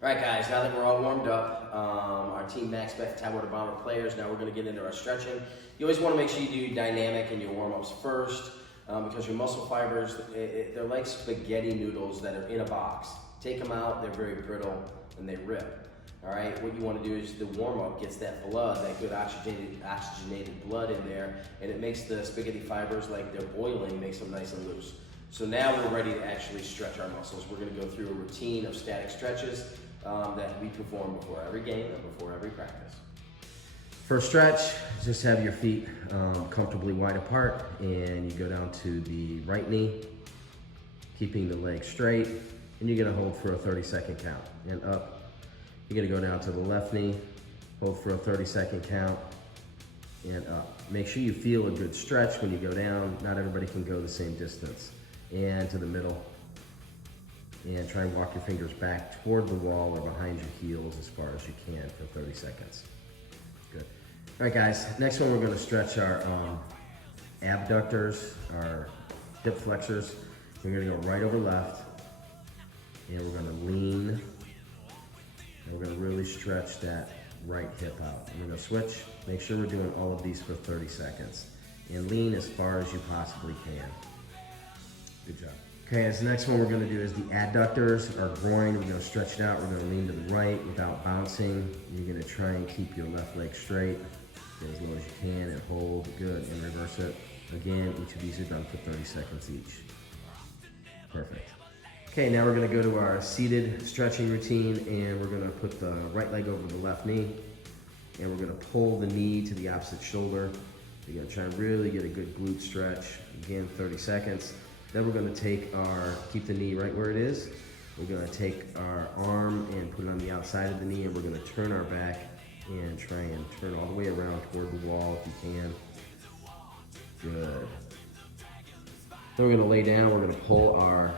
All right, guys, now that we're all warmed up, our Team MaxBet Tidewater Bomber players, now we're going to get into our stretching. You always want to make sure you do dynamic in your warm-ups first because your muscle fibers, they're like spaghetti noodles that are in a box. Take them out, they're very brittle, and they rip. All right, what you want to do is the warm-up gets that blood, that good oxygenated blood in there, and it makes the spaghetti fibers, like they're boiling, makes them nice and loose. So now we're ready to actually stretch our muscles. We're going to go through a routine of static stretches that we perform before every game and before every practice. For a stretch, just have your feet comfortably wide apart, and you go down to the right knee, keeping the leg straight, and you're gonna hold for a 30-second count. And up, you're gonna go down to the left knee, hold for a 30-second count, and up. Make sure you feel a good stretch when you go down. Not everybody can go the same distance. And to the middle, and try and walk your fingers back toward the wall or behind your heels as far as you can for 30 seconds. Good. All right, guys, next one we're gonna stretch our abductors, our hip flexors. We're gonna go right over left, and we're gonna lean, and we're gonna really stretch that right hip out. And we're gonna switch. Make sure we're doing all of these for 30 seconds. And lean as far as you possibly can. Good job. Okay, so the next one we're gonna do is the adductors, our groin. We're gonna stretch it out. We're gonna lean to the right without bouncing. You're gonna try and keep your left leg straight, get as low as you can, and hold. Good, and reverse it. Again, each of these are done for 30 seconds each. Perfect. Okay, now we're gonna go to our seated stretching routine, and we're gonna put the right leg over the left knee, and we're gonna pull the knee to the opposite shoulder. You're gonna try and really get a good glute stretch. Again, 30 seconds. Then we're gonna keep the knee right where it is. We're gonna take our arm and put it on the outside of the knee, and we're gonna turn our back and try and turn all the way around toward the wall if you can. Good. Then we're gonna lay down, we're gonna pull our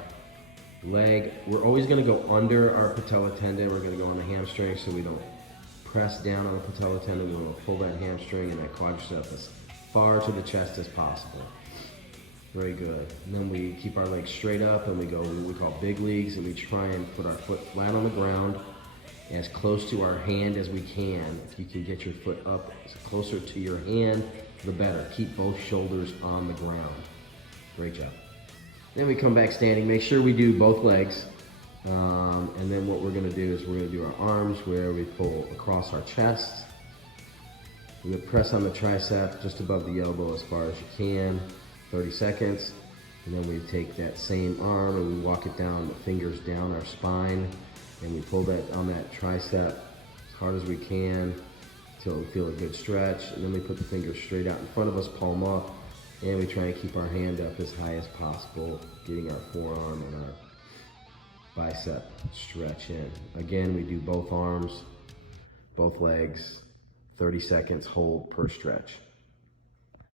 leg. We're always gonna go under our patella tendon. We're gonna go on the hamstring so we don't press down on the patella tendon. We're gonna pull that hamstring and that quadricep as far to the chest as possible. Very good. And then we keep our legs straight up, and we go what we call big leagues, and we try and put our foot flat on the ground as close to our hand as we can. If you can get your foot up closer to your hand, the better. Keep both shoulders on the ground. Great job. Then we come back standing. Make sure we do both legs. And then what we're gonna do is we're gonna do our arms, where we pull across our chest. We're gonna press on the tricep just above the elbow as far as you can. 30 seconds, and then we take that same arm and we walk it down, the fingers down our spine, and we pull that on that tricep as hard as we can until we feel a good stretch. And then we put the fingers straight out in front of us, palm up, and we try to keep our hand up as high as possible, getting our forearm and our bicep stretch in. Again, we do both arms, both legs, 30 seconds hold per stretch.